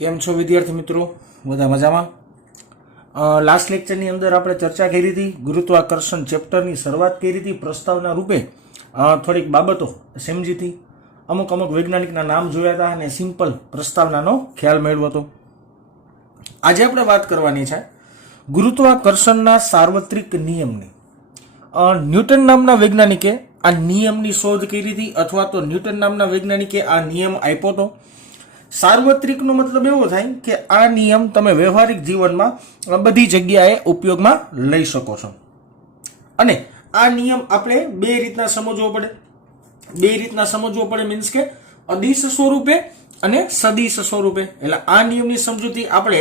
કેમ છો વિદ્યાર્થી મિત્રો? બધા મજામાં? લાસ્ટ લેક્ચરની અંદર આપણે ચર્ચા કરી હતી, ગુરુત્વાકર્ષણ ચેપ્ટરની શરૂઆત કરી હતી, પ્રસ્તાવના રૂપે થોડીક બાબતો સમજી હતી, અમુક વૈજ્ઞાનિકના નામ જોયા હતા અને સિમ્પલ પ્રસ્તાવનાનો ખ્યાલ મેળવ્યો હતો. આજે આપણે વાત કરવાની છે ગુરુત્વાકર્ષણના સાર્વત્રિક નિયમની. ન્યૂટન નામના વૈજ્ઞાનિકે આ નિયમની શોધ કરી હતી, અથવા તો ન્યૂટન નામના વૈજ્ઞાનિકે આ નિયમ આપ્યો હતો. સાર્વત્રિકનો મતલબ એવો થાય કે આ નિયમ તમે વ્યવહારિક જીવનમાં બધી જગ્યાએ ઉપયોગમાં લઈ શકો છો. અને આ નિયમ આપણે બે રીતના સમજવો પડે. મીન્સ કે અદિશ સ્વરૂપે અને સદિશ સ્વરૂપે. એટલે આ નિયમની સમજૂતી આપણે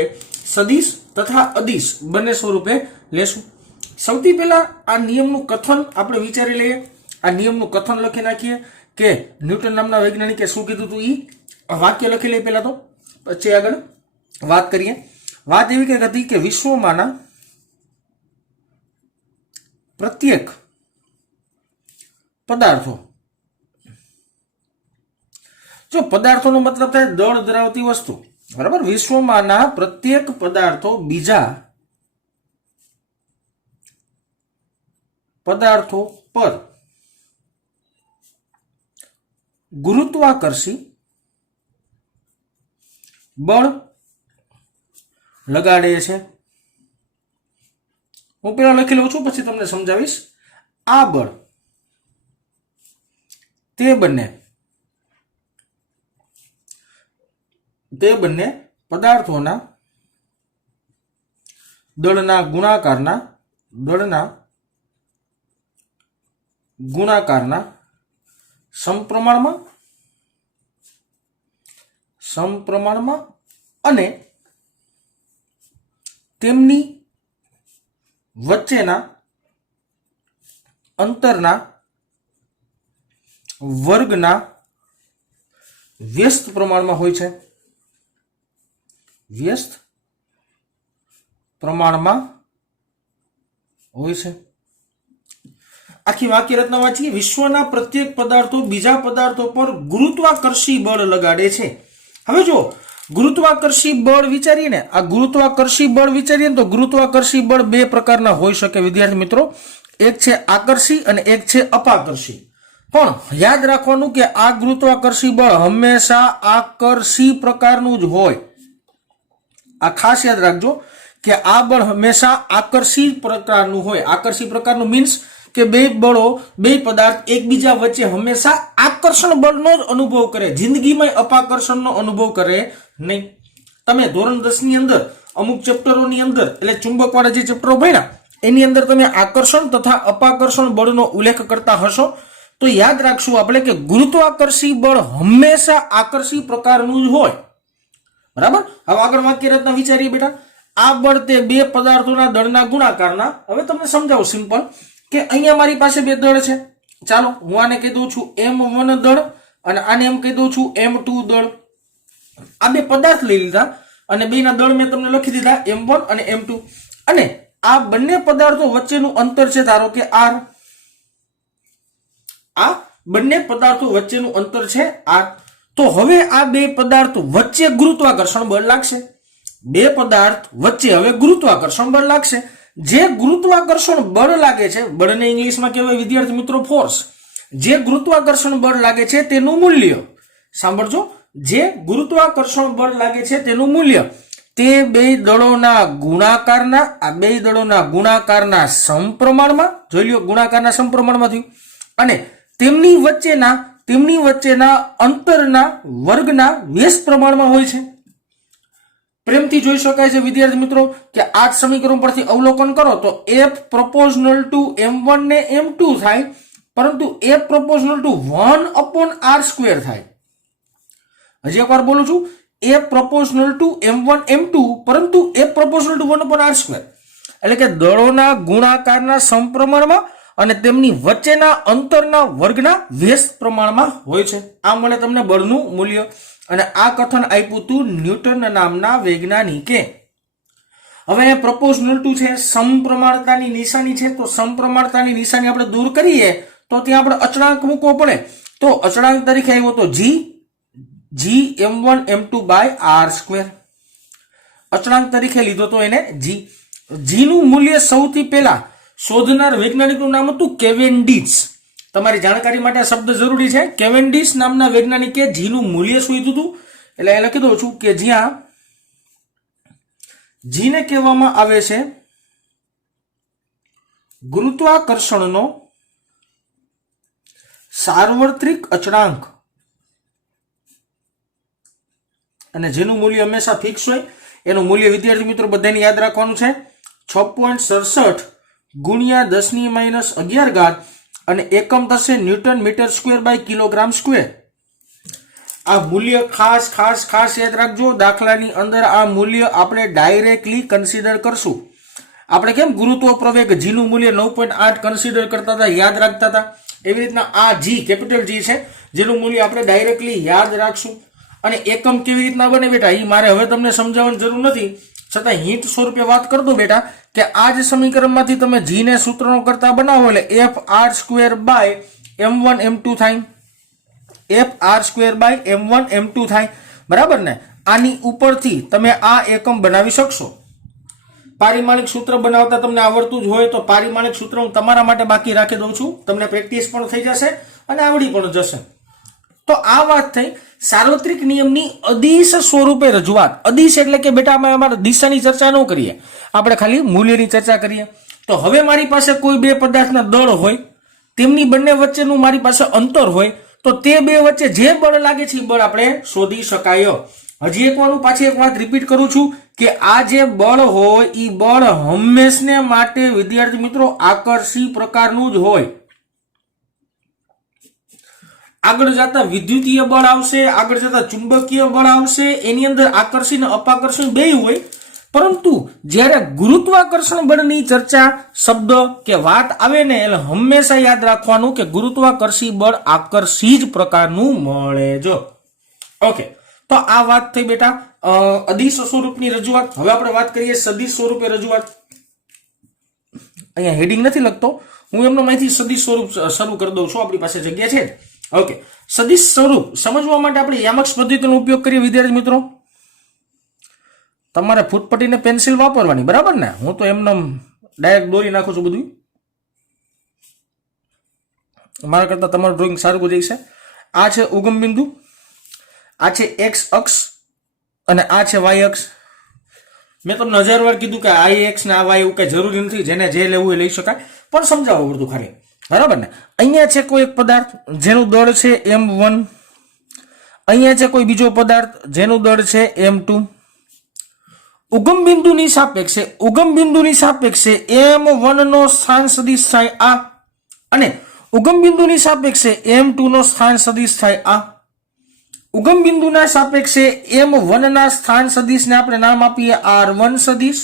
સદિશ તથા અદિશ બંને સ્વરૂપે લેશું. સૌથી પહેલા આ નિયમનું કથન આપણે વિચારી લઈએ. આ નિયમનું કથન લખી નાખીએ કે ન્યૂટન નામના વૈજ્ઞાનિકે શું કીધું હતું. વાક્ય લખી લઈએ પહેલા, તો પછી આગળ વાત કરીએ. વાત એવી કંઈક હતી કે વિશ્વમાંના પ્રત્યેક પદાર્થો, જો પદાર્થોનો મતલબ થાય દળ ધરાવતી વસ્તુ, બરાબર. વિશ્વમાંના પ્રત્યેક પદાર્થો બીજા પદાર્થો પર ગુરુત્વાકર્ષી બળ લગાડે છે. હું પેલા લખી લઉં છું, પછી તમને સમજાવીશ. આ બળ તે બંને પદાર્થોના દળના ગુણાકારના સમપ્રમાણમાં અને તેમની વચ્ચેના અંતરના વર્ગના વ્યસ્ત પ્રમાણમાં હોય છે. આખી વાક્ય રચના વાંચીએ. વિશ્વના પ્રત્યેક પદાર્થો બીજા પદાર્થો પર ગુરુત્વાકર્ષી બળ લગાડે છે. હવે જો ગુરુત્વાકર્ષી બળ વિચારીએ ને, આ ગુરુત્વાકર્ષી બળ વિચારીએ તો ગુરુત્વાકર્ષી બળ બે પ્રકારના હોઈ શકે વિદ્યાર્થી મિત્રો. એક છે આકર્ષી અને એક છે અપાકર્ષી. પણ યાદ રાખવાનું કે આ ગુરુત્વાકર્ષી બળ હંમેશા આકર્ષી પ્રકારનું જ હોય. આ ખાસ યાદ રાખજો કે આ બળ હંમેશા આકર્ષી પ્રકારનું હોય. આકર્ષી પ્રકારનું મીન્સ કે બે પદાર્થ એકબીજા વચ્ચે હંમેશા આકર્ષણ બળનો જ અનુભવ કરે, જિંદગીમાં અપાકર્ષણનો અનુભવ કરે નહીં. તમે ધોરણ 10 ની અંદર અમુક ચેપ્ટરોની અંદર, એટલે ચુંબકવાળા જે ચેપ્ટરો ભણ્યા એની અંદર તમે આકર્ષણ તથા અપાકર્ષણ બળનો ઉલ્લેખ કરતા હશો. તો યાદ રાખશું આપણે કે ગુરુત્વાકર્ષી બળ હંમેશા આકર્ષી પ્રકારનું જ હોય, બરાબર. હવે આગળ વાક્ય રચના વિચારીએ બેટા. આ બળ તે બે પદાર્થોના દળના ગુણાકારના. હવે તમને સમજાવું સિમ્પલ કે અહીંયા મારી પાસે બે દળ છે. ચાલો હું આને કહી દઉં છું M1 દળ અને આને એમ કહી દઉં છું M2 દળ. આ બે પદાર્થ લઈ લીધા અને બેના દળ મેં તમને લખી દીધા M1 અને M2. અને આ બંને પદાર્થો વચ્ચેનું અંતર છે ધારો કે R. આ બંને પદાર્થો વચ્ચેનું અંતર છે R. તો હવે આ બે પદાર્થ વચ્ચે ગુરુત્વાકર્ષણ બળ લાગશે. બે પદાર્થ વચ્ચે હવે ગુરુત્વાકર્ષણ બળ લાગશે. જે ગુરુત્વાકર્ષણ બળ લાગે છે, બળને ઇંગ્લિશમાં કહેવાય વિદ્યાર્થી મિત્રો ફોર્સ. જે ગુરુત્વાકર્ષણ બળ લાગે છે તેનું મૂલ્ય, સાંભળજો, જે ગુરુત્વાકર્ષણ બળ લાગે છે તેનું મૂલ્ય તે બે દળોના ગુણાકારના સમપ્રમાણમાં, જોઈ લો, ગુણાકારના સમપ્રમાણમાં થયું. અને તેમની વચ્ચેના અંતરના વર્ગના વ્યસ્ત પ્રમાણમાં હોય છે. પ્રેમથી જોઈ શકાય છે વિદ્યાર્થી મિત્રો કે આ સમીકરણ પરથી અવલોકન કરો તો F proportional to M1 ને M2 થાય, પરંતુ F proportional to 1/r² થાય. હજી એકવાર બોલું છું, F proportional to M1 M2 પરંતુ F proportional to 1/r². એટલે કે દળોના ગુણાકારના સમપ્રમાણમાં અને તેમની વચ્ચેના અંતરના વર્ગના વ્યસ્ત પ્રમાણમાં હોય છે. આ મળે તમને બળનું મૂલ્ય. અને આ કથન આપ્યું હતું ન્યૂટન નામના વૈજ્ઞાનિકે. હવે પ્રપોઝનલ ટુ છે, સમપ્રમાણતાની નિશાની છે. તો સમપ્રમાણતાની નિશાની આપણે દૂર કરીએ તો ત્યાં આપણે અચળાંક મૂકવો પડે. તો અચળાંક તરીકે આવ્યો તો g m1 m2 by r square. અચળાંક તરીકે લીધો તો એને જી. જીનું મૂલ્ય સૌથી પહેલા શોધનાર વૈજ્ઞાનિકનું નામ હતું કેવેન્ડિશ. તમારી જાણકારી માટે આ શબ્દ જરૂરી છે. કેવેન્ડિશ નામના વૈજ્ઞાનિકે જીનું મૂલ્ય શોધ્યું હતું. એટલે એ લખી દઉં છું કે જ્યાં જીને કહેવામાં આવે છે ગુરુત્વાકર્ષણનો સાર્વત્રિક અચળાંક, અને જેનું મૂલ્ય હંમેશા ફિક્સ હોય. એનું મૂલ્ય વિદ્યાર્થી મિત્રો બધાને યાદ રાખવાનું છે 6.67 ગુણ્યા 10⁻11 અને એકમ થશે newton metre square by kilogram square. આ મૂલ્ય ખાસ ખાસ ખાસ યાદ રાખજો. દાખલાની અંદર આ મૂલ્ય આપણે ડાયરેક્ટલી કન્સિડર કરશું. આપણે કેમ ગુરુત્વ પ્રવેગ જીનું મૂલ્ય 9.8 કન્સિડર કરતા હતા, યાદ રાખતા હતા, એવી રીતના આ જી કેપિટલ જી છે જેનું મૂલ્ય આપણે ડાયરેક્ટલી યાદ રાખશું. અને એકમ કેવી રીતના બને બેટા એ મારે હવે તમને સમજાવવાની જરૂર નથી, છતાં હિન્ટ સ્વરૂપે વાત કરી દો બેટા કે આ જ સમીકરણમાંથી તમે જી ને સૂત્રનો કરતા બનાવો એટલે FR² બાય m1 m2 થાય. FR² બાય m1 m2 થાય, બરાબર ને. આની ઉપરથી તમે આ એકમ બનાવી શકશો. પારિમાણિક સૂત્ર બનાવતા તમને આવડતું જ હોય તો પારિમાણિક સૂત્ર હું તમારા માટે બાકી રાખી દઉં છું. તમને પ્રેક્ટિસ પણ થઈ જશે અને આવડી પણ જશે. તો આ વાત થઈ સાર્વત્રિક નિયમની અદિશ સ્વરૂપે રજૂઆત. અદિશ એટલે કે બેટા અમે અમારા દિશાની ચર્ચા ન કરીએ, આપણે ખાલી મૂલ્યની ચર્ચા કરીએ. તો હવે મારી પાસે કોઈ બે પદાર્થના દળ હોય, તેમની બંને વચ્ચેનું મારી પાસે અંતર હોય, તો તે બે વચ્ચે જે બળ લાગે છે એ બળ આપણે શોધી શકાય. હજી પાછી એક વાત રિપીટ કરું છું કે આ જે બળ હોય એ બળ હંમેશને માટે વિદ્યાર્થી મિત્રો આકર્ષી પ્રકારનું જ હોય. આગળ જતા વિદ્યુતીય બળ આવશે, આગળ જતા ચુંબકીય બળ આવશે, એની અંદર આકર્ષી અને અપાકર્ષણ બે હોય. પરંતુ જ્યારે ગુરુત્વાકર્ષણ બળની ચર્ચા શબ્દ કે વાત આવે ને એટલે હંમેશા યાદ રાખવાનું કે ગુરુત્વાકર્ષી બળ આકર્ષી જ પ્રકારનું મળે. જો ઓકે, તો આ વાત થઈ બેટા અદિશ સ્વરૂપની રજૂઆત. હવે આપણે વાત કરીએ સદિશ સ્વરૂપે રજૂઆત. અહીંયા હેડિંગ નથી લખતો હું, એમનો માહિતી સદિશ સ્વરૂપ શરૂ કરી દઉં છું, આપણી પાસે જગ્યા છે. ઓકે, સદિશ સ્વરૂપ સમજવા માટે આપણે યામક પદ્ધતિનો ઉપયોગ કરીએ વિદ્યાર્થી મિત્રો. તમારે ફૂટપટ્ટી ને પેન્સિલ વાપરવાની, બરાબર ને. હું તો એમને ડાયરેક્ટ દોરી નાખું છું બધું. મારા કરતા તમારું ડ્રોઈંગ સારું થઈ જશે. આ છે ઉગમ બિંદુ, આ છે એક્સ અક્ષ અને આ છે વાય અક્ષ. મેં તમને 1000 વાર કીધું કે આ એક્સ ને આ વાય એવું કઈ જરૂરી નથી, જેને જે લેવું એ લઈ શકાય, પણ સમજાવો બધું ખાલી, બરાબર ને. અહીંયા છે કોઈ એક પદાર્થ જેનું દળ છે m1, અહીંયા છે કોઈ બીજો પદાર્થ જેનું દળ છે m2. ઉગમ બિંદુની સાપેક્ષે m1 નો સ્થાન સદિશ થાય આ, અને ઉગમ બિંદુની સાપેક્ષે m2 નો સ્થાન સદિશ થાય આ. ઉગમ બિંદુના સાપેક્ષે m1 ના સ્થાન સદિશને આપણે નામ આપીએ r1 સદિશ,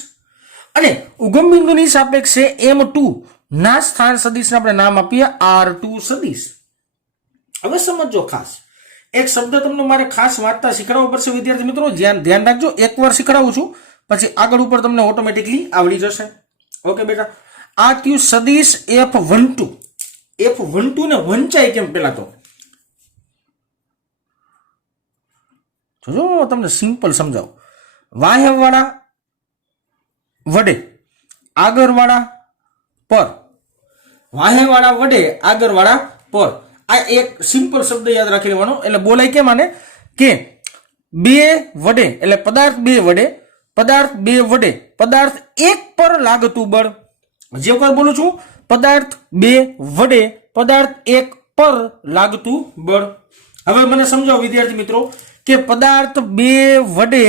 અને ઉગમ બિંદુની સાપેક્ષે m2 ના સ્થાન સદિશને આપણે નામ આપીએ r2 સદિશ. હવે સમજો ખાસ એક શબ્દ તમને મારે ખાસ વાંચતા શીખવાડવો પડશે વિદ્યાર્થી મિત્રો. ધ્યાન રાખજો, એકવાર શીખવાડું છું પછી આગળ ઉપર તમને ઓટોમેટિકલી આવડી જશે. ઓકે બેટા, આ થયું સદિશ f12. f12 ને વંચાય કેમ પેલા તો જોજો, તમને સિમ્પલ સમજાવું. વાહ્યવાળા વડે આગળવાળા પર, વાહ્યવાળા વડે આગળવાળા પર. આ એક સિમ્પલ શબ્દ યાદ રાખી લેવાનો. એટલે બોલાય કેમ આને કે બે વડે, એટલે પદાર્થ બે વડે, પદાર્થ બે વડે પદાર્થ એક પર લાગતું બળ. જે કોઈ બોલું છું, પદાર્થ બે વડે પદાર્થ એક પર લાગતું બળ. હવે મને સમજાવો વિદ્યાર્થી મિત્રો કે પદાર્થ બે વડે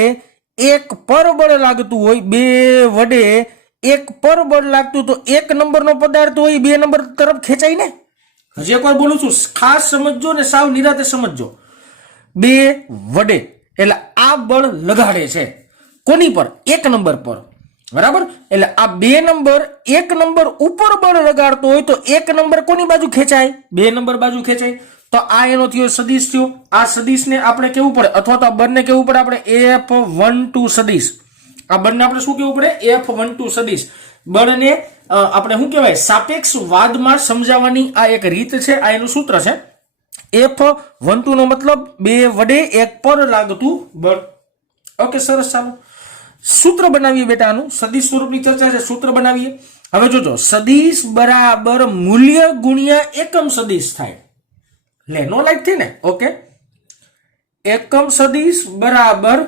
એક પર બળ લાગતું હોય, બે વડે એક પર બળ લાગતું, તો એક નંબરનો પદાર્થ હોય બે નંબર તરફ ખેંચાય ને. હજી એકવાર બોલું છું, ખાસ સમજજો ને સાવ નિરાતે સમજજો. બે વડે એટલે આ બળ લગાડે છે કોની પર? એક નંબર પર, બરાબર. એટલે આ બે નંબર એક નંબર ઉપર બળ લગાડતો હોય તો એક નંબર કોની બાજુ ખેંચાય? બે નંબર બાજુ ખેંચાય. તો આ એનો થયો સદિશ થયો. આ સદિશને આપણે કેવું પડે, અથવા તો આ બંને કેવું પડે આપણે f12 સદિશ. આ બંને આપણે શું કેવું પડે? f12 સદિશ. બળને આપણે શું કહેવાય? સાપેક્ષ વાદમાં સમજાવવાની આ એક રીત છે, આ એનું સૂત્ર છે. f12 નો મતલબ બે વડે એક પર લાગતું બળ. ઓકે સરસ, ચાલો सूत्र बनावीए बेटा आनु सदिश स्वरूपनी चर्चा है सूत्र बनावीए हवे जोजो सदिश बराबर मूल्य गुणिया एकम सदिश थाय ले नो लाइक थी ने ओके एकम सदिश बराबर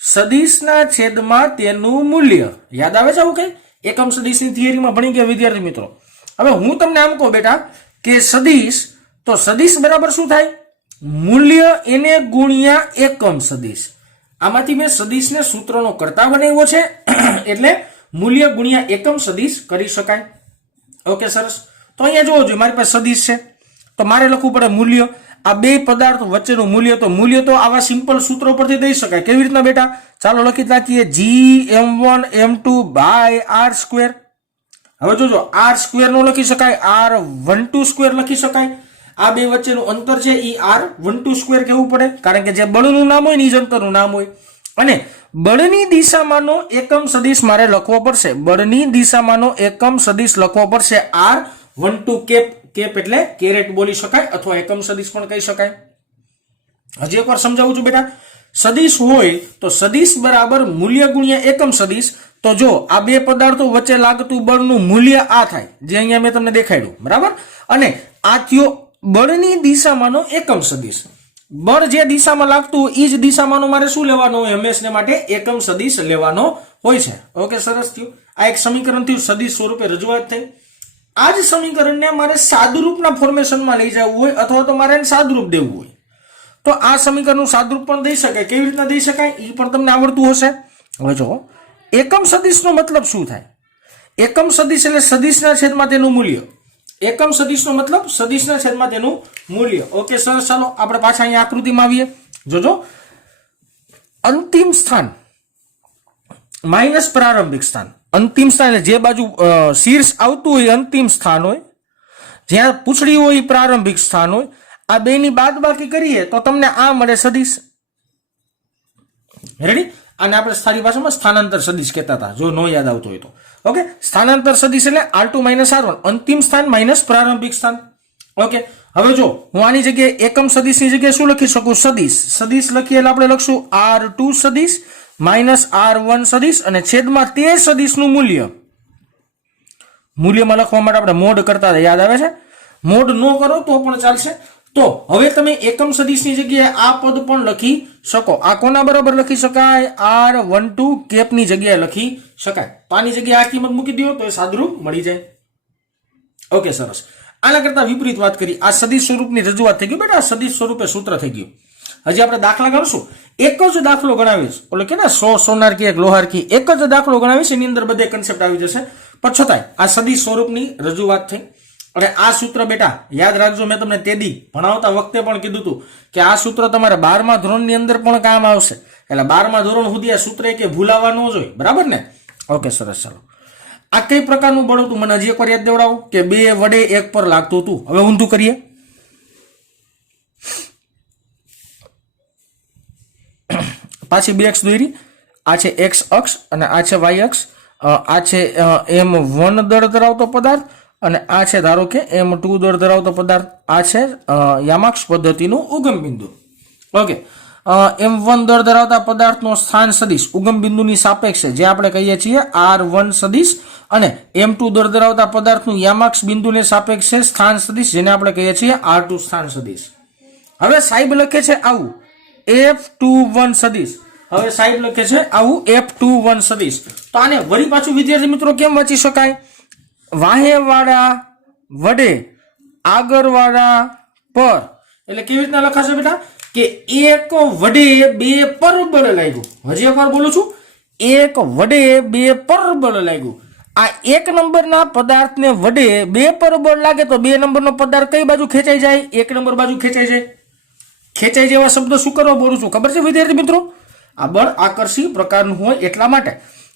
सदिशना छेदमां तेनुं मूल्य याद आवे छे ओके एकम सदिशनी थियरीमां भणी गया विद्यार्थी मित्रों हवे हूँ तमने आम कहूं बेटा के सदिश तो सदिश बराबर शुं थाय मूल्य एने गुणिया एकम सदिश आमांथी मैं सदिश ने सूत्रनो कर्ता बनाव्यो छे एटले मूल्य गुणिया एकम सदिश करी शकाय ओके सरस तो अहींया जोवो जोईए मारी पासे सदिश छे तो मारे लखવું પડે मूल्य आ बे पदार्थ वच्चेनुं मूल्य तो आवा सिंपल सूत्रों परथी दई शकाय केवी रीतना बेटा चालो लखी नाखीए gm1 m2 bye r square हवे जोजो r स्क्वेर नो लखी शकाय r12 स्क्वेर लखी शकाय आ बे वच्चेनुं अंतर छे ई r12 स्क्वेर कहेवुं पड़े कारण के जे बळनुं नाम होय नी ज अंतरनुं नाम होय अने बळनी दिशामांनो एकम सदिश मारे लखवो पड़शे बळनी दिशामांनो एकम सदिश लखवो पड़शे r12 केप केप एटले केरेट बोली शकाय अथवा एकम सदिश पण कही शकाय हजी एकवार समजावुं छुं बेटा सदिश होय तो सदिश बराबर मूल्य गुणिया एकम सदिश तो जो आ बे पदार्थो वच्चे लागतुं बळनुं मूल्य आ थाय जे अहींया मैं तमने देखाड्युं बराबर अने आ थयो बळनी दिशामांनो एकम सदिश बळ जे दिशामां लागतुं ई ज दिशामांनो मारे शुं लेवानो होय हमेशा माटे एकम सदिश लेवानो होय छे ओके सरस थयुं आ एक समीकरण थयुं सदिश स्वरूपे रजूआत थई आज समीकरण ने मारे सादुरूपना फॉर्मेशन में लई जवुं होय अथवा तो मारे सादुरूप देवुं होय तो आ समीकरणनुं सादुरूप पण दई शकाय केवी रीतना दई शकाय ई पण तमने आवडतुं हशे हवे जो एकम सदिशनो मतलब शुं थाय एकम सदिश એટલે સદિશના છેદમાં તેનું મૂલ્ય એકમ સદિશનો मतलब સદિશના છેદમાં તેનું મૂલ્ય ઓકે સરસ ચાલો આપણે પાછા અહીં આકૃતિમાં આવીએ જોજો અંતિમ સ્થાન માઈનસ પ્રારંભિક સ્થાન अंतिम स्थान जे बाजू शीर्ष आवतुं होय अंतिम स्थान होय ज्यां पूछड़ी होय प्रारंभिक स्थान होय आ बेनी बादबाकी करीए तो तमने आ मळे सदिश रेडी आने आपणे सारी भाषामां स्थानांतर सदिश कहेता हता जो नो याद आवतो होय तो ओके स्थानांतर सदिश એટલે r2 - r1 अंतिम स्थान माइनस प्रारंभिक स्थान ओके હવે જો હું આની જગ્યાએ એકમ સદિશની જગ્યાએ શું લખી શકું સદિશ લખીએ એટલે આપણે લખશું r2 સદિશ माइनस r1 सदिश અને છેદમાં તે સદિશનું મૂલ્યમાં લખવા માટે આપણે મોડ કરતા હતા યાદ આવે છે મોડ નો કરો તો પણ ચાલશે તો હવે તમે એકમ સદિશની જગ્યાએ આ પદ પણ લખી શકો આ કોના બરાબર લખી શકાય r12 કેપની જગ્યાએ લખી શકાય તો આની જગ્યાએ આ કિંમત મૂકી દો તો એ સાદુરૂપ મળી જાય ઓકે સરસ આના કરતા વિપરીત વાત કરી આ સદિશ સ્વરૂપની રજૂઆત થઈ ગઈ બેટા સદિશ સ્વરૂપે સૂત્ર થઈ ગયું हजी आपणे दाखला गणशुं एक ज दाखलो गणावीश એટલે કે ને 100 સોનાર की एक लोहार की एक ज दाखलो गणावीश एनी अंदर बधे कन्सेप्ट આવી જશે પણ છતાંય આ સદિશ સ્વરૂપની રજૂઆત થઈ અને આ સૂત્ર બેટા યાદ રાખજો મેં તમને તેદી ભણાવતા વખતે પણ કીધું હતું કે આ સૂત્ર તમારે 12મા ધોરણની અંદર પણ કામ આવશે એટલે 12મા ધોરણ સુધી આ સૂત્ર કે ભૂલાવા ન જોઈએ બરાબર ને ઓકે સરસ ચાલો આ કઈ પ્રકારનું બળ હતું મને હજી એકવાર યાદ દેવડાવો કે 2 વડે 1 પર લાગતું હતું હવે ઊંધું કરીએ पाछी बे एक्स दोरी आ छे एक्स अक्ष अने आ छे वाय अक्ष आ छे m1 दर धरावतो पदार्थ अने आ छे धारो के m2 दर धरावतो पदार्थ आ छे यामाक्स पद्धतिनुं उगम बिंदु ओके m1 दर धरावता पदार्थनो स्थान सदिश उगम बिंदुनी सापेक्षे जे आपणे कहीए छीए r1 सदिश अने m2 दर धरावता पदार्थनुं यामाक्स बिंदुने सापेक्षे स्थान सदिश जेने आपणे कहीए छीए r2 स्थान सदिश हवे साहेब लखे छे आवुं f21 सदिश हवे साहेब लखे छे आवुं f21 सदिश तो आने वरी पाछुं विद्यार्थी मित्रों केम वांची शकाय वाहेवाळा वडे આગળવાળા पर એટલે કેવી રીતના લખાશે બેટા કે એક વડે બે પર બળ લાગ્યું હજી એકવાર બોલું છું એક વડે બે પર બળ લાગ્યું આ એક નંબરના પદાર્થને વડે બે પર બળ લાગે તો બે નંબરનો પદાર્થ કઈ બાજુ ખેંચાઈ જાય એક નંબર બાજુ ખેંચાઈ જાય ખેંચાઈ જેવા શબ્દો શું કરવા બોલું છું ખબર છે વિદ્યાર્થી મિત્રો આ બળ આકર્ષી પ્રકારનું હોય એટલા માટે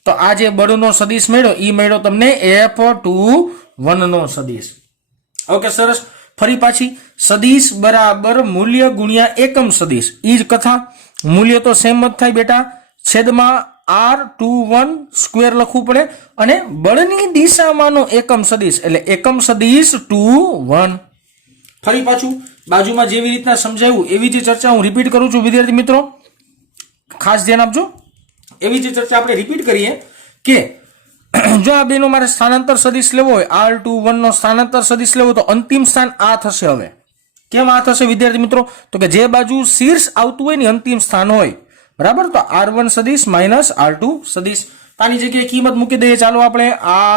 તો આ જે બળનો સદિશ મળ્યો ઈ મળ્યો તમને f21 નો સદિશ ઓકે સરસ ફરી પાછી સદિશ બરાબર મૂલ્ય ગુણ્યા એકમ સદિશ ઈ જ કથા મૂલ્ય તો સેમ જ થાય બેટા છેદમાં r21 સ્ક્વેર લખવું પડે અને બળની દિશામાંનો એકમ સદિશ એટલે એકમ સદિશ 21 ફરી પાછું બાજુમાં જેવી રીતના સમજાવ્યું એવી જ ચર્ચા હું રિપીટ કરું છું વિદ્યાર્થી મિત્રો ખાસ ધ્યાન આપજો એવી જ ચર્ચા આપણે રિપીટ કરીએ કે જો આ બેનો મારે સ્થાનાંતર સદિશ લેવો હોય, R21 નો સ્થાનાંતર સદિશ લેવો તો અંતિમ સ્થાન આ થશે. હવે કેમ આ થશે વિદ્યાર્થી મિત્રો? તો કે જે બાજુ શીર્ષ આવતું હોય ને અંતિમ સ્થાન હોય, બરાબર. તો R1 સદિશ માઇનસ R2 સદિશ, આની જગ્યાએ કિંમત મૂકી દઈએ. ચાલો આપણે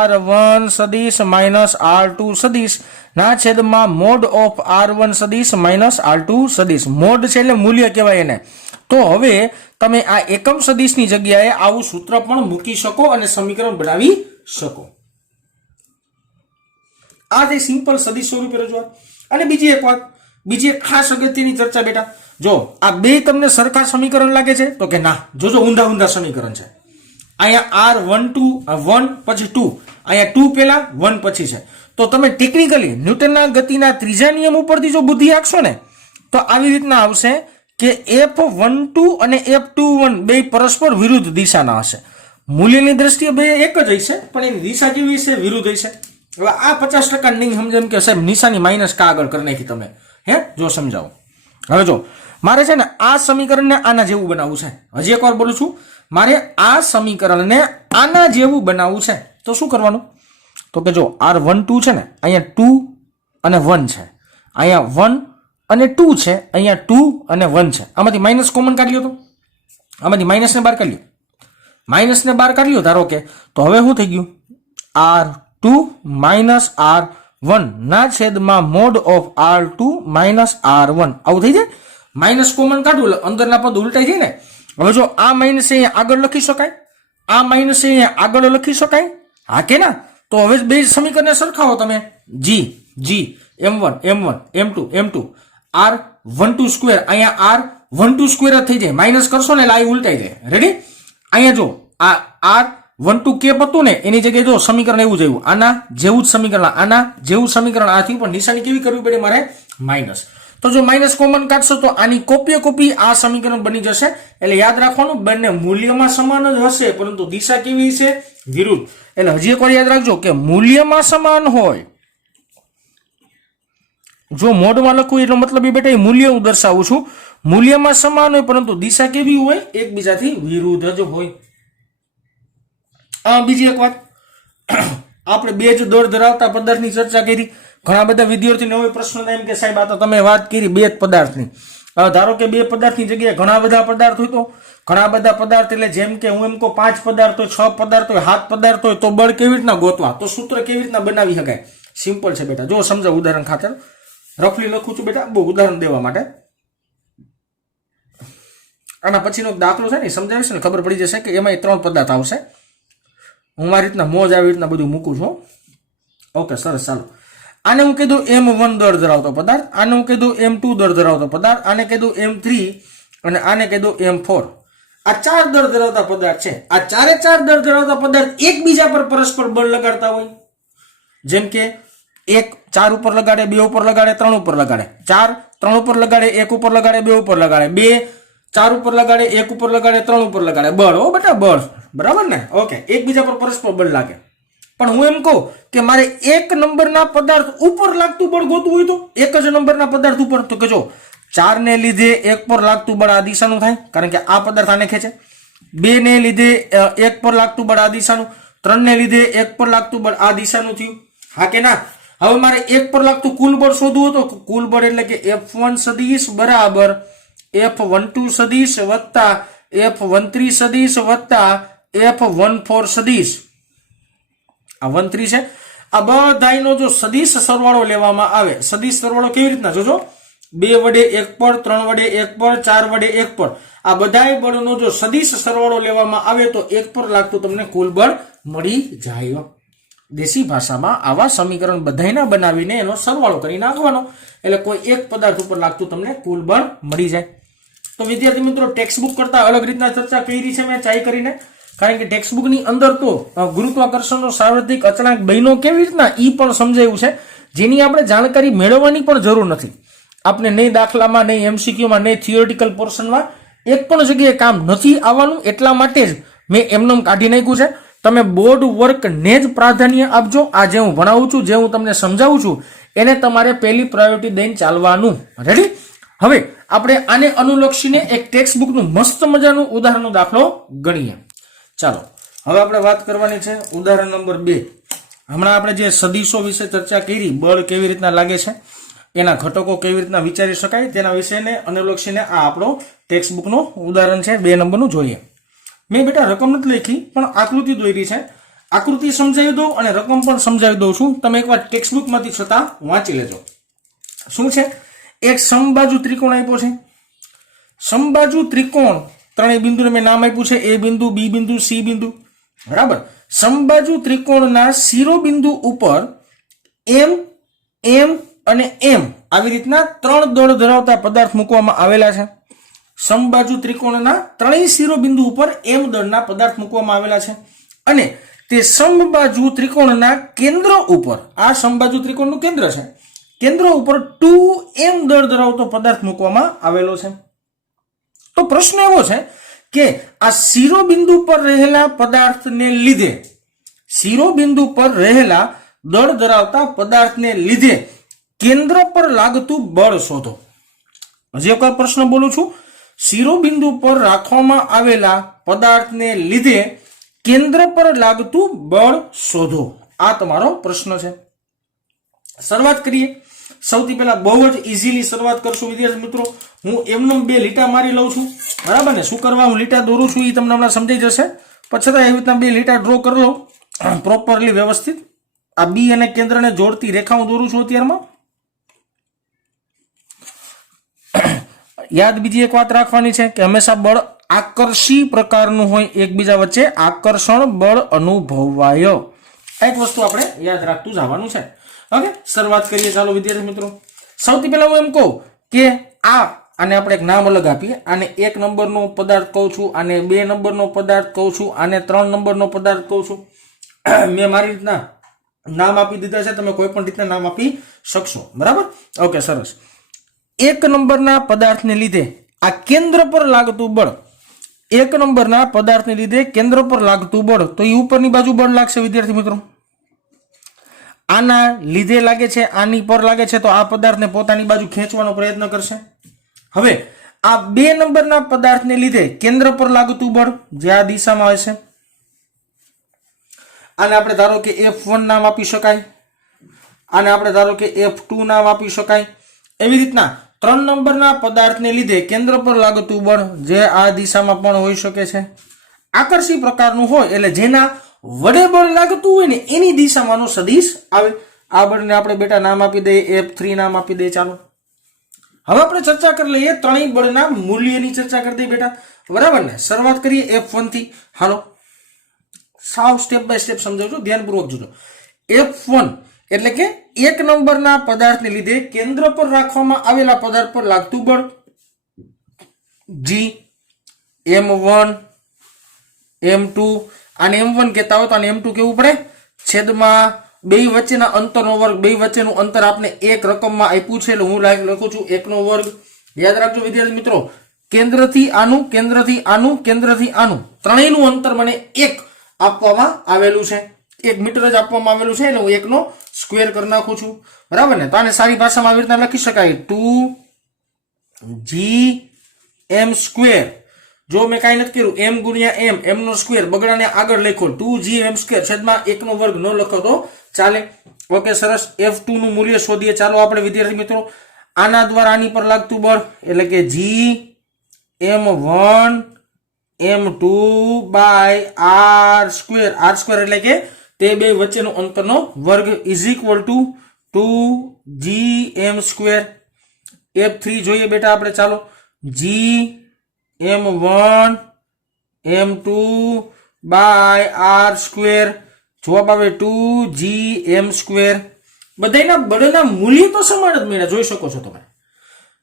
R1 સદિશ માઇનસ R2 સદિશ ના છેદમાં મોડ ઓફ R1 સદિશ માઇનસ R2 સદિશ. મોડ છે એટલે મૂલ્ય કહેવાય એને. તો હવે તમે આ એકમ સદિશની જગ્યાએ આવું સૂત્ર પણ મૂકી શકો અને સમીકરણ બનાવી શકો. આ તે સિમ્પલ સદિશ સ્વરૂપે રજૂઆત. અને બીજી એક વાત, બીજી એક ખાસ અગત્યની ચર્ચા બેટા, જો આ બે તમને સરખા સમીકરણ લાગે છે તો કે ના, જોજો ઊંધા ઊંધા સમીકરણ છે. અહીંયા R12 1 પછી 2, અહીંયા 2 પહેલા 1 પછી છે. તો તમે ટેકનિકલી ન્યૂટનના ગતિના ત્રીજા નિયમ ઉપરથી જો બુદ્ધિ આપશો ને તો આવી રીતના આવશે કે F12 અને F21 બે પરસ્પર વિરુદ્ધ દિશાના હશે. મૂલ્યની દ્રષ્ટિએ બે એક જ હશે પણ એની દિશા કેવી હશે? વિરુદ્ધ હશે. હવે આ 50% નહીં સમજે એમ કે સાહેબ નિશાની માઇનસ કા આગળ કરી નાખી તમે, જો સમજાવો. હવે જો મારે છે ને આ સમીકરણને આના જેવું બનાવવું છે. હજી એકવાર બોલું છું, મારે આ સમીકરણને આના જેવું બનાવવું છે. તો શું કરવાનું? તો કે જો R12 છે ને અહીંયા 2 અને 1 છે, અહીંયા 1 અને 2 છે, અહીંયા 2 અને 1 છે. આમાંથી માઇનસ કોમન કાઢી લ્યો. તો આમાંથી માઇનસને બહાર કાઢી લ્યો. માઇનસને બહાર કાઢી લ્યો ધારો કે, તો હવે શું થઈ ગયું? R2 માઇનસ R1 ના છેદમાં mode of R2 minus R1 આવું થઈ જાય. માઇનસ કોમન કાઢવું અંદરના પદ ઉલટાઈ જાય ને. હવે જો આ માઇનસ અહીંયા આગળ લખી શકાય, આ માઇનસ અહીંયા આગળ લખી શકાય, હા કે ના? તો હવે બે સમીકરણને સરખાવો તમે. G M1 M1 M2 M2 R12 square, અહીંયા R12 સ્ક્વેર જ થઈ જાય. માઇનસ કરશો ને એટલે આ ઉલટાઈ જાય. રેડી? અહીંયા જો આ R12 કેપ હતું ને એની જગ્યાએ જો સમીકરણ એવું જ આવ્યું, આના જેવું જ સમીકરણ, આના જેવું સમીકરણ આ થયું, પણ નિશાની કેવી કરવી પડે મારે? માઇનસ. તો જો માઇનસ કોમન કાઢશો તો આની કોપી આ સમીકરણ બની જશે. એટલે યાદ રાખવાનું બંને મૂલ્યમાં સમાન જ હશે પરંતુ દિશા કેવી છે? વિરુદ્ધ. એટલે હજી એકવાર યાદ રાખજો કે મૂલ્યમાં સમાન હોય, જો મોડમાં લખવું એટલો મતલબ એ બેટા એ મૂલ્ય હું દર્શાવું છું. મૂલ્યમાં સમાન હોય પરંતુ દિશા કેવી હોય? એકબીજાથી વિરુદ્ધ જ હોય. બીજી એક વાત, આપણે બે જ દળ ધરાવતા પદાર્થની ચર્ચા કરી. ઘણા બધા વિદ્યાર્થીને એવો પ્રશ્ન થાય એમ કે સાહેબ આ તો તમે વાત કરી બે જ પદાર્થની. ધારો કે બે પદાર્થની જગ્યાએ ઘણા બધા પદાર્થ હોય, તો ઘણા બધા પદાર્થ એટલે જેમ કે હું એમ કહું 5 પદાર્થ હોય, 6 પદાર્થ હોય, 7 પદાર્થ હોય, તો બળ કેવી રીતના ગોતવા? તો સૂત્ર કેવી રીતના બનાવી શકાય? સિમ્પલ છે બેટા, જો સમજાવ ઉદાહરણ ખાતર. રફલી લખું છું બેટા, બહુ ઉદાહરણ દેવા માટે. આના પછીનો દાખલો છે ને સમજાવીશ ને ખબર પડી જશે કે એમાં 3 પદાર્થ આવશે. હું મારી રીતના મોજ આવી રીતના બધું મૂકું છું. ઓકે સરસ. ચાલો આને હું કીધું M1 દળ ધરાવતો પદાર્થ, આને હું કીધું M2 દળ ધરાવતો પદાર્થ, આને કીધું M3 અને આને કીધું M4. આ 4 દળ ધરાવતા પદાર્થ છે. આ 4 દળ ધરાવતા પદાર્થ એકબીજા પર પરસ્પર બળ લગાડતા હોય. જેમ કે 1 4 ઉપર લગાડે, 2 ઉપર લગાડે, 3 ઉપર લગાડે, 4 3 ઉપર લગાડે, 1 ઉપર લગાડે, 2 ઉપર લગાડે, 2 4 ઉપર લગાડે, 1 ઉપર લગાડે, 3 ઉપર લગાડે. બળ, ઓ બેટા બળ, બરાબર ને? ઓકે, એકબીજા પર પરસ્પર બળ લાગે. પણ હું એમ કહું કે મારે 1 નંબરના પદાર્થ ઉપર લાગતું બળ ગોતવું હોય તો એક જ નંબરના પદાર્થ ઉપર, તો કે જો 4 ને લીધે 1 પર લાગતું બળ આ દિશાનું થાય કારણ કે આ પદાર્થ આને ખેંચે. 2 ને લીધે 1 પર લાગતું બળ આ દિશાનું, 3 ને લીધે 1 પર લાગતું બળ આ દિશાનું થયું, હા કે ના? હવે મારે 1 પર લાગતું કુલ બળ શોધવું તો કુલ બળ એટલે કે F1 સદિશ બરાબર F12 સદિશ વત્તા F13 સદિશ વત્તા F14 સદિશ. આ 13 છે. આ બધાનો જો સદિશ સરવાળો લેવામાં આવે, સદિશ સરવાળો કેવી રીતના જોજો, 2 વડે 1 પર, 3 વડે 1 પર, 4 વડે 1 પર, આ બધાય બળનો જો સદિશ સરવાળો લેવામાં આવે તો 1 પર લાગતું તમને કુલ બળ મળી જાય. દેશી ભાષામાં આવા સમીકરણ બધાયના બનાવીને એનો સરવાળો કરી નાખવાનો એટલે કોઈ એક પદાર્થ ઉપર લાગતું તમને કુલ બળ મળી જાય. તો વિદ્યાર્થી મિત્રો ટેક્સ્ટબુક કરતા અલગ રીતના ચર્ચા કરી છે મેં ચાઈ કરીને, કારણ કે ટેક્સ્ટબુકની અંદર તો ગુરુત્વાકર્ષણનો સાર્વત્રિક અચળાંક બહેનો કેવી રીતના ઈ પણ સમજાયું છે, જેની આપણે જાણકારી મેળવવાની પણ જરૂર નથી. આપણે નહીં દાખલામાં, નહીં MCQમાં, નહીં થિયોરિટિકલ પોર્શનમાં એક પણ જગ્યાએ કામ નથી આવવાનું, એટલા માટે જ મેં એમનેમ કાઢી નાખ્યું છે. તમે બોર્ડ વર્કને જ પ્રાધાન્ય આપજો. આ જે હું ભણાવું છું, જે હું તમને સમજાવું છું એને તમારે પહેલી પ્રાયોરિટી દઈને ચાલવાનું. રેડી? હવે આપણે આને અનુલક્ષીને એક ટેક્સ્ટ બુકનું મસ્ત મજાનું ઉદાહરણનો દાખલો ગણીએ. ચાલો હવે આપણે વાત કરવાની છે ઉદાહરણ નંબર 2. હમણાં આપણે જે સદીશો વિશે ચર્ચા કરી, બળ કેવી રીતના લાગે છે, એના ઘટકો કેવી રીતના વિચારી શકાય, તેના વિશેને અનુલક્ષીને આ આપણો ટેક્સ્ટ બુકનું ઉદાહરણ છે 2 નંબરનું જોઈએ. મેં બેટા રકમ નથી લખી પણ આકૃતિ દોરી છે. આકૃતિ સમજાવી દઉં અને રકમ પણ સમજાવી દઉં છું. તમે એકવાર ટેક્સ્ટ બુકમાંથી છતાં વાંચી લેજો. શું છે? એક સમબાજુ ત્રિકોણ આપ્યો છે. સમબાજુ ત્રિકોણ ત્રણેય બિંદુને મેં નામ આપ્યું છે A બિંદુ, B બિંદુ, C બિંદુ. બરાબર. સમબાજુ ત્રિકોણના શિરોબિંદુ ઉપર M, M અને M આવી રીતના 3 દળ ધરાવતા પદાર્થ મૂકવામાં આવેલા છે. સમબાજુ ત્રિકોણના ત્રણેય શિરોબિંદુ ઉપર M દળના પદાર્થ મૂકવામાં આવેલા છે અને તે સમબાજુ ત્રિકોણના કેન્દ્ર ઉપર, આ સમબાજુ ત્રિકોણનું કેન્દ્ર છે, કેન્દ્ર ઉપર 2M દળ ધરાવતો પદાર્થ મૂકવામાં આવેલો છે. તો પ્રશ્ન એવો છે કે આ શિરોબિંદુ પર રહેલા પદાર્થને લીધે, શિરોબિંદુ પર રહેલા દળ ધરાવતા પદાર્થને લીધે કેન્દ્ર પર લાગતું બળ શોધો. હજી એક પ્રશ્ન બોલું છું. શિરોબિંદુ પર રાખવામાં આવેલા પદાર્થને લીધે કેન્દ્ર પર લાગતું બળ શોધો. આ તમારો પ્રશ્ન છે. શરૂઆત કરીએ. સૌથી પહેલા બહુ જ ઇઝીલી શરૂઆત કરશું વિદ્યાર્થી મિત્રો. હું એમને 2 લીટા મારી લઉં છું. બરાબર ને? શું કરવા હું લીટા દોરું છું એ તમને હમણાં સમજાઈ જશે. પછી એવી રીતના 2 લીટા ડ્રો કરી લઉં પ્રોપરલી, વ્યવસ્થિત. આ બી અને કેન્દ્રને જોડતી રેખા હું દોરું છું અત્યારમાં. યાદ બીજી એક વાત રાખવાની છે કે હંમેશા બળ આકર્ષી પ્રકારનું હોય, એકબીજા વચ્ચે આકર્ષણ બળ અનુભવાય. એક વસ્તુ આપણે યાદ રાખતું જવાનું છે. ઓકે, શરૂઆત કરીએ. ચાલો વિદ્યાર્થી મિત્રો, સૌથી પહેલા હું એમ કહું કે આને આપણે એક નામ અલગ આપીએ. આને 1 નંબરનો પદાર્થ કહું છું, આને 2 નંબરનો પદાર્થ કહું છું, આને 3 નંબરનો પદાર્થ કહું છું. મેં મારી રીતના નામ આપી દીધા છે, તમે કોઈ પણ રીતના નામ આપી શકશો. બરાબર? ઓકે, સરસ. 1 નંબરના પદાર્થને લીધે આ કેન્દ્ર પર લાગતું બળ, 1 નંબરના પદાર્થને લીધે કેન્દ્ર પર લાગતું બળ, તો એ ઉપરની બાજુ બળ લાગશે વિદ્યાર્થી મિત્રો. આના લીધે લાગે છે, આની પર લાગે છે, તો આ પદાર્થને પોતાની બાજુ ખેંચવાનો પ્રયત્ન કરશે. હવે આ 2 નંબરના પદાર્થને લીધે કેન્દ્ર પર લાગતું બળ જે આ દિશામાં હશે, આને આપણે ધારો કે F1 નામ આપી શકાય, આને આપણે ધારો કે F2 નામ આપી શકાય. એવી રીતના 3 નંબરના પદાર્થને લીધે કેન્દ્ર પર લાગતું બળ જે આ દિશામાં પણ હોઈ શકે છે. આકર્ષી પ્રકારનું હોય એટલે જેના વડે બળ લાગતું હોય ને એની દિશામાંનો સદિશ આવે. આ બળને આપણે બેટા નામ આપી દઈએ F3 નામ આપી દઈએ. ચાલો હવે આપણે ચર્ચા કરી લઈએ ત્રણેય બળના મૂલ્યની ચર્ચા કરી દઈએ બેટા. બરાબર ને? શરૂઆત કરીએ F1 થી. હાલો સાવ સ્ટેપ બાય સ્ટેપ સમજાવજો, ધ્યાનપૂર્વક જોજો. F1 એટલે કે 1 નંબરના પદાર્થને લીધે કેન્દ્ર પર રાખવામાં આવેલા પદાર્થ પર લાગતું બળ G, M1, M2. આને M1 કહેતા હોય તો આને M2 કેવું પડે? છેદમાં 2 વચ્ચેના અંતરનો વર્ગ. 2 વચ્ચેનું અંતર આપણે એક રકમમાં આપ્યું છે એટલે હું લખું છું 1 નો વર્ગ. યાદ રાખજો વિદ્યાર્થી મિત્રો, કેન્દ્રથી આનું, કેન્દ્રથી આનું, કેન્દ્રથી આનું, ત્રણેયનું અંતર મને 1 આપવામાં આવેલું છે. 1 મીટર જ આપવામાં આવેલું છે એટલે હું 1 નો સ્ક્વેર કરી નાખું છું. બરાબર ને? તો આને સારી ભાષામાં આવી રીતના લખી શકાય 2gm સ્ક્વેર. જો મેં કાંઈ નથી કર્યું, m ગુણ્યા m નો સ્ક્વેર, બગડાને આગળ લખો 2gm સ્ક્વેર છેદમાં 1 નો વર્ગ ન લખો તો ચાલે. ઓકે, સરસ. F2 નું મૂલ્ય શોધીએ. ચાલો આપણે વિદ્યાર્થી મિત્રો, આના દ્વારા આની પર લાગતું બળ એટલે કે G M1 M2 by R square. R square એટલે કે તે 2 વચ્ચેનો અંતરનો વર્ગ is equal to 2gm square. F3 જોઈએ બેટા આપણે. ચાલો G M1 M2 by R square. જવાબ આવે 2gm સ્ક્વેર. બધાના બળના મૂલ્ય તો સમાન જ મળ્યા, જોઈ શકો છો તમે.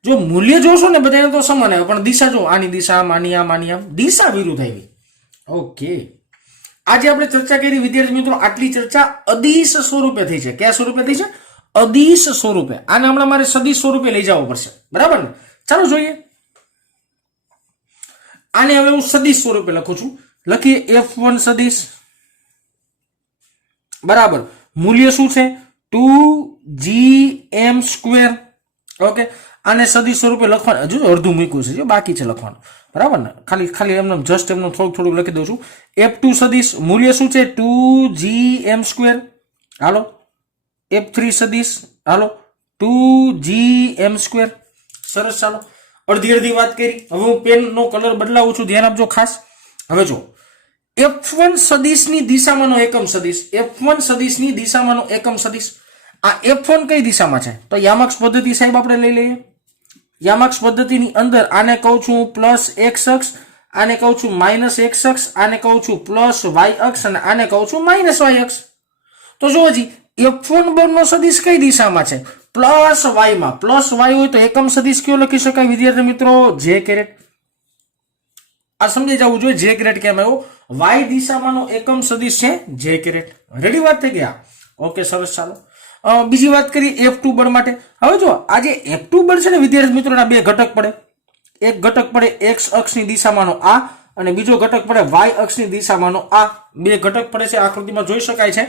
જો મૂલ્ય જોશો ને બધાને તો સમાન આવે, પણ દિશા જો આની દિશા, આની આમ, આની આમ, દિશા વિરુદ્ધ આવી. ઓકે, આજે આપણે ચર્ચા કરી વિદ્યાર્થી મિત્રો. આટલી ચર્ચા અદિશ સ્વરૂપે થઈ છે. કયા સ્વરૂપે થઈ છે? અદિશ સ્વરૂપે. આને હમણાં મારે સદિશ સ્વરૂપે લઈ જવો પડશે. બરાબર ને? ચાલો જોઈએ. આને હવે હું સદિશ સ્વરૂપે લખું છું. લખીએ F1 સદિશ. બરાબર. મૂલ્ય શું છે? 2gm square. ઓકે, આને સદિશ સ્વરૂપે લખવાનું, હજુ અડધું મૂક્યું છે, જો બાકી છે લખવાનું, બરાબર ને? ખાલી ખાલી એમને જસ્ટ એમને થોડુંક લખી દઉં છું. F2 સદિશ મૂલ્ય શું છે? 2gm². હાલો. F3 સદિશ હાલો 2gm². સરસ. ચાલો અડધી વાત કરી. હવે હું પેનનો કલર બદલાવું છું, ધ્યાન આપજો ખાસ. હવે જો F1 સદિશની દિશામાંનો એકમ સદિશ, F1 સદિશની દિશામાંનો એકમ સદિશ. આ F1 કઈ દિશામાં છે? તો યામાક્ષ પદ્ધતિ સાહેબ આપણે લઈ લઈએ. યામાક્ષ પદ્ધતિની અંદર આને કહું છું પ્લસ x અક્ષ, આને કહું છું માઇનસ x અક્ષ, આને કહું છું પ્લસ y અક્ષ અને આને કહું છું માઇનસ y અક્ષ. તો જો હજી F1 બળનો સદિશ કઈ દિશામાં છે? પ્લસ y માં. પ્લસ y હોય તો એકમ સદિશ કયો લખી શકાય વિદ્યાર્થી મિત્રો? j caret. આ સમજી જવું જોઈએ j કેરેટ કેમ આવ્યો? y દિશામાંનો એકમ સદિશ છે j કેરેટ. રેડી? વાત થઈ ગયા? ઓકે, સરસ. ચાલો બીજી વાત કરીએ F2 બળ માટે. હવે જો આ જે F2 બળ છે ને વિદ્યાર્થી મિત્રોના બે ઘટક પડે. એક ઘટક પડે x અક્ષની દિશામાંનો આ અને બીજો ઘટક પડે y અક્ષની દિશામાંનો આ. બે ઘટક પડે છે, આકૃતિમાં જોઈ શકાય છે.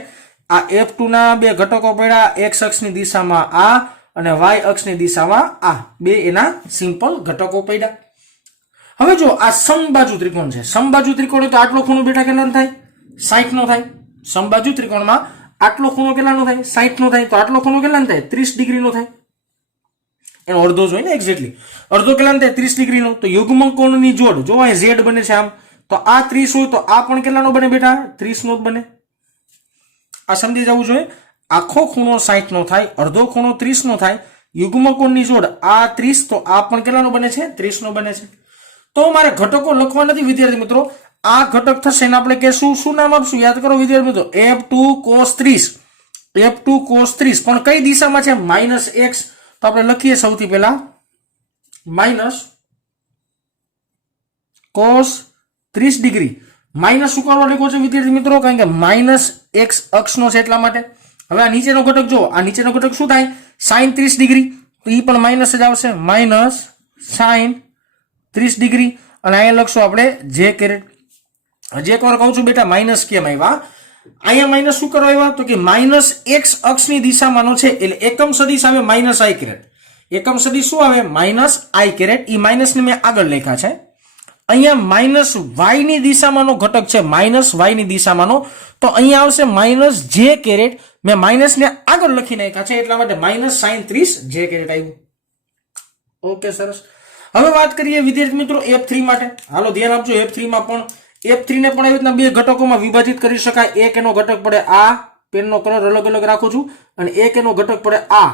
આ F2 ના બે ઘટકો પડ્યા, x અક્ષની દિશામાં આ અને y અક્ષની દિશામાં આ. બે એના સિમ્પલ ઘટકો પડ્યા. હવે જો આ સમબાજુ ત્રિકોણ છે. સમબાજુ ત્રિકોણ તો આટલો ખૂણો બેટા કેટલાનો થાય? 60 નો થાય. સમબાજુ ત્રિકોણમાં આટલો ખૂણો કેટલાનો થાય? 60 નો થાય. તો આટલો ખૂણો કેટલાનો થાય? 30 ડિગ્રીનો થાય. એનો અડધો જોઈએ ને એક્ઝેક્ટલી. અડધો કેટલાનો થાય? 30 ડિગ્રીનો. તો યુગ્મ કોણની જોડ જો અહીં z બને છે આમ, તો આ 30 હોય તો આ પણ કેટલાનો બને બેટા? 30 નો જ બને. આ સમજી જવું જોઈએ. આખો ખૂણો 60 નો થાય, અડધો ખૂણો 30 નો થાય. યુગ્મ કોણની જોડ આ 30, તો આ પણ કેટલાનો બને છે? 30 નો બને છે. તો મારે ઘટકો લખવા નથી વિદ્યાર્થી મિત્રો. આ ઘટક થશે એને આપણે કહેશું, શું નામ આપશું? યાદ કરો વિદ્યાર્થી મિત્રો, F2 cos 30. F2 cos 30 પણ કઈ દિશામાં છે? Minus x. તો આપણે લખીએ સૌથી પહેલા માઇનસ cos 30 ડિગ્રી. માઇનસ શું કરવા લખ્યો છે વિદ્યાર્થી મિત્રો? કારણ કે માઇનસ x અક્ષનો છે એટલા માટે. હવે આ નીચેનો ઘટક જો, આ નીચેનો ઘટક શું થાય? sin 30 degree. તો એ પણ માઇનસ જ આવશે, માઇનસ sin 30 ડિગ્રી. અને અહીંયા લખશું આપણે j કેરેટ. હજી એક વાર કહું છું બેટા, માઇનસ કેમ આવ્યા? અહીંયા માઇનસ શું કરવા આવ્યા? તો કે માઇનસ x અક્ષની દિશામાંનો છે એટલે એકમ સદિશ આવે માઇનસ i કેરેટ. એકમ સદિશ શું આવે? Minus i caret. એ માઇનસ ને મેં આગળ લખ્યા છે. અહીંયા માઇનસ y ની દિશામાંનો ઘટક છે, માઇનસ y ની દિશામાંનો. તો અહીંયા આવશે માઇનસ j કેરેટ. મેં માઇનસ ને આગળ લખી નાખ્યા છે એટલા માટે માઇનસ sin 30 j કેરેટ આવ્યું. ઓકે, સરસ. હવે વાત કરીએ વિદ્યાર્થી મિત્રો F3 માટે. હાલો ધ્યાન આપજો. F3 માં પણ F3 ને પણ આવી રીતના બે ઘટકોમાં વિભાજિત કરી શકાય. એક એનો ઘટક પડે આ, પેનનો કલર અલગ અલગ રાખું છું, અને એક એનો ઘટક પડે આ.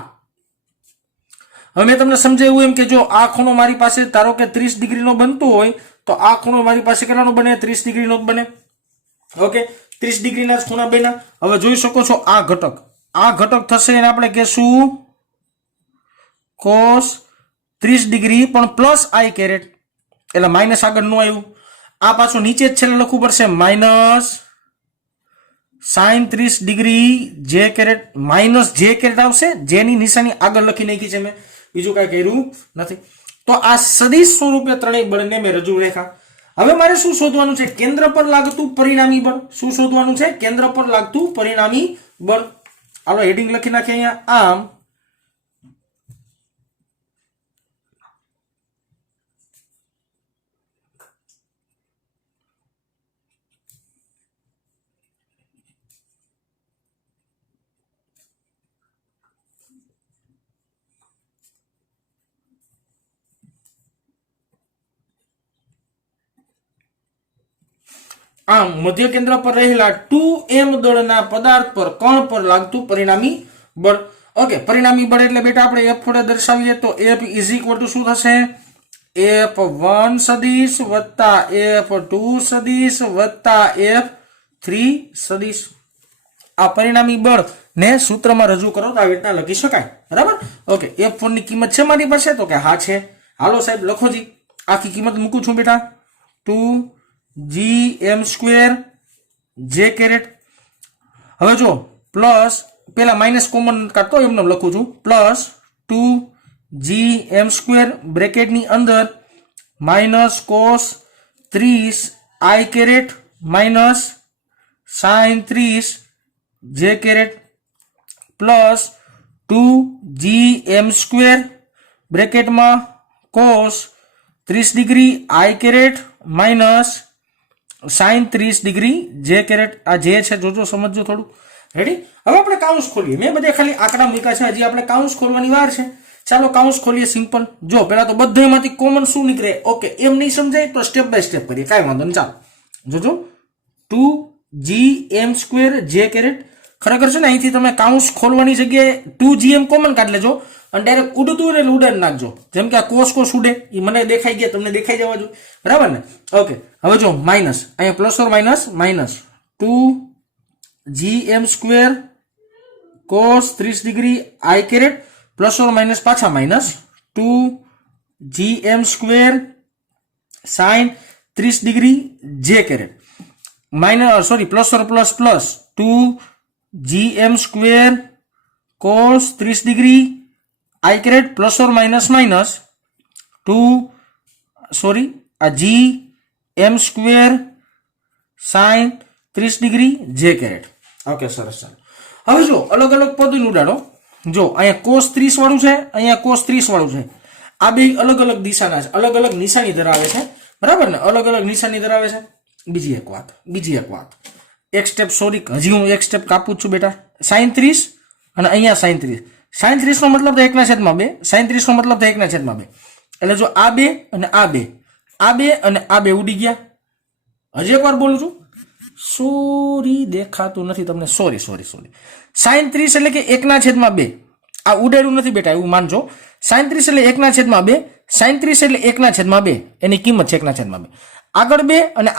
હવે મેં તમને સમજાવ્યું એમ કે જો આ ખૂણો મારી પાસે ધારો કે 30 ડિગ્રીનો બનતો હોય તો આ ખૂણો મારી પાસે કેટલાનો બને? 30 ડિગ્રીનો જ બને. ઓકે, 30 ડિગ્રીના જ ખૂણા બન્યા. હવે જોઈ શકો છો આ ઘટક થશે એને આપણે કહેશું cos 30 ડિગ્રી પણ પ્લસ i કેરેટ. એટલે માઇનસ આગળ નો આવ્યું. આ પાછું નીચે જ છેલ્લે લખવું પડશે, minus sin 30 degree j caret. Minus j caret આવશે. j ની નિશાની આગળ લખી નાખી છે મેં, બીજું કઈ કર્યું નથી. તો આ સદિશ સ્વરૂપે ત્રણેય બળને મેં રજૂ રાખ્યા. હવે મારે શું શોધવાનું છે? કેન્દ્ર પર લાગતું પરિણામી બળ. શું શોધવાનું છે? કેન્દ્ર પર લાગતું પરિણામી બળ. હાલો હેડિંગ લખી નાખીએ અહીંયા આમ. આમ મધ્ય કેન્દ્ર પર રહેલા 2m દળના પદાર્થ પર કણ પર લાગતું પરિણામી બળ. ઓકે, પરિણામી બળ એટલે બેટા આપણે F વડે દર્શાવીએ તો F ઇઝ ઇક્વલ ટુ શું થશે? F1 સદિશ વત્તા F2 સદિશ વત્તા F3 સદિશ. આ પરિણામી બળ ને સૂત્રમાં રજૂ કરો તો આવી રીતના લખી શકાય. બરાબર? ઓકે, F1 ની કિંમત છે મારી પાસે? તો કે હા છે. હાલો સાહેબ લખો જી. આખી કિંમત મૂકું છું બેટા, 2gm² j કેરેટ. હવે જો પ્લસ પેલા માઇનસ કોમન કાઢતો એમને લખું છું, પ્લસ 2gm² બ્રેકેટની અંદર minus cos 30 i caret minus sin 30 j caret plus 2gm² બ્રેકેટમાં cos 30 degree I caret minus sine 30 degree J caret. આ જે છે જોજો સમજજો થોડું. રેડી? હવે આપણે કાઉન્સ ખોલીએ. મેં બધે ખાલી આંકડા મૂક્યા છે, હજી આપણે કાઉન્સ ખોલવાની વાર છે. ચાલો કાઉન્સ ખોલીએ. સિમ્પલ. જો પેલા તો બધામાંથી કોમન શું નીકળે? ઓકે, એમ નહીં સમજાય તો સ્ટેપ બાય સ્ટેપ કરીએ, કાંઈ વાંધો નહીં. ચાલો જોજો 2gm² જે કેરેટ. ખરેખર છે ને અહીંથી તમે કાઉન્સ ખોલવાની જગ્યાએ 2gm કોમન કાઢી લેજો અને ડાયરેક્ટ ઉડતું એટલે ઉડાડ નાખજો. જેમ કે આ કોસ ઉડે એ મને દેખાઈ ગયા, તમને દેખાઈ જવા જોઈએ, બરાબર ને? ઓકે, હવે જો માઇનસ અહીંયા plus or minus 2gm² cos 30 degree I caret plus or minus પાછા minus 2gm² sine 30 degree J caret minus plus or plus 2gm² cos 30 degree i caret plus or minus 2 આ gm² sin 30 degree j caret. Okay, સરસ. ચાલો હવે જો અલગ અલગ પદ ઉડાડો. જો અહીંયા cos 30 વાળું છે, અહીંયા cos 30 વાળું છે. આ બે અલગ અલગ દિશાના છે, અલગ અલગ નિશાની ધરાવે છે, બરાબર ને? અલગ અલગ નિશાની ધરાવે છે. બીજી એક વાત એક સ્ટેપ, હજી હું એક સ્ટેપ કાપું છું બેટા. sin 30 અને અહીંયા sin 30. sin 30 નો મતલબ તો 1/2, sin 30 નો મતલબ તો 1/2. એટલે જો આ બે અને આ બે ઉડી ગયા. હજી એક વાર બોલું છું, સોરી દેખાતું નથી તમને, સોરી. sin 30 એટલે કે 1/2. આ ઉડાડ્યું નથી બેટા, એવું માનજો. sin 30 એટલે 1/2, sin 30 એટલે 1/2. એની કિંમત છે 1/2. આગળ બે અને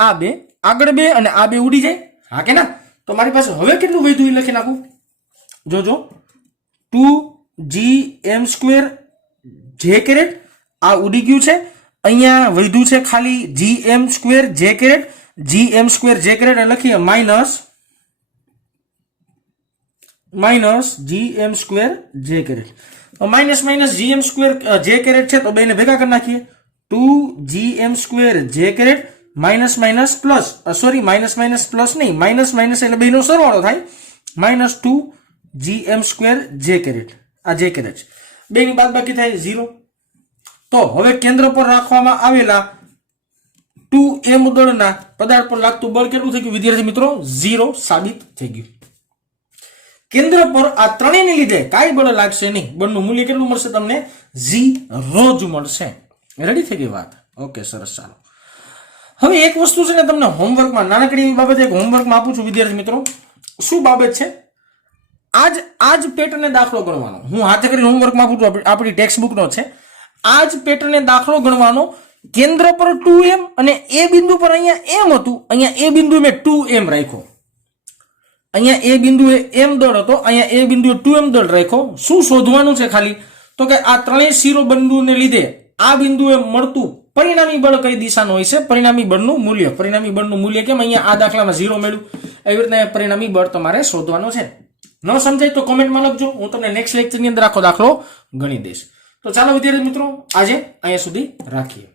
આ બે, ઉડી જાય. હા કે ના? તો મારી પાસે હવે કેટલું વધ્યું એ લખી નાખું. જોજો 2gm² જે કેરેટ આ ઉડી ગયું છે. અહીંયા વધ્યું છે ખાલી gm² જે કેરેટ. gm² જે કેરેટ લખીએ માઇનસ gm² જે કેરેટ. માઇનસ gm² જે કેરેટ છે તો બેને ભેગા કરી નાખીએ. 2gm² જે કેરેટ માઇનસ પ્લસ નહીં, માઇનસ એટલે બેનો સરવાળો થાય. માઇનસ 2gm² જે કેરેટ. આ જે કેરેટ છે, બેની બાદબાકી થાય 0. તો હવે કેન્દ્ર પર રાખવામાં આવેલા 2m દળના પદાર્થ પર લાગતું બળ કેટલું થઈ ગયું વિદ્યાર્થી મિત્રો? 0 સાબિત થઈ ગયું. કેન્દ્ર પર આ ત્રણેયને લીધે કાંઈ બળ લાગશે નહીં. બળનું મૂલ્ય કેટલું મળશે તમને? 0 જ મળશે. રેડી થઈ ગઈ વાત? ઓકે, સરસ. ચાલો હવે એક વસ્તુ છે ને તમને હોમવર્કમાં, નાનકડી બાબત એક હોમવર્કમાં આપું છું વિદ્યાર્થી મિત્રો. શું બાબત છે? આજ પેટર્નને દાખલો ગણવાનો. હું હાથે કરીને હોમવર્કમાં આપું છું, આપણી ટેક્સ્ટ બુકનો છે. આજ પેટર્નને દાખલો ગણવાનો. કેન્દ્ર પર 2m અને એ બિંદુ પર અહીંયા m હતું, અહીંયા એ બિંદુ મેં 2m રાખ્યો. અહીંયા એ બિંદુએ m દળ હતો, અહીંયા એ બિંદુએ 2m દળ રાખ્યો. શું શોધવાનું છે? ખાલી તો કે આ ત્રણેય શિરોબિંદુને લીધે આ બિંદુએ મળતું પરિણામી બળ કઈ દિશાનું હોય છે? પરિણામી બળનું મૂલ્ય. કેમ અહીંયા આ દાખલામાં 0 મળ્યું? એવી રીતના પરિણામી બળ તમારે શોધવાનું છે. ન સમજાય તો કોમેન્ટમાં લખજો, હું તમને નેક્સ્ટ લેક્ચરની અંદર આખો દાખલો ગણી દઈશ. તો ચાલો વિદ્યાર્થી મિત્રો, આજે અહીંયા સુધી રાખીએ.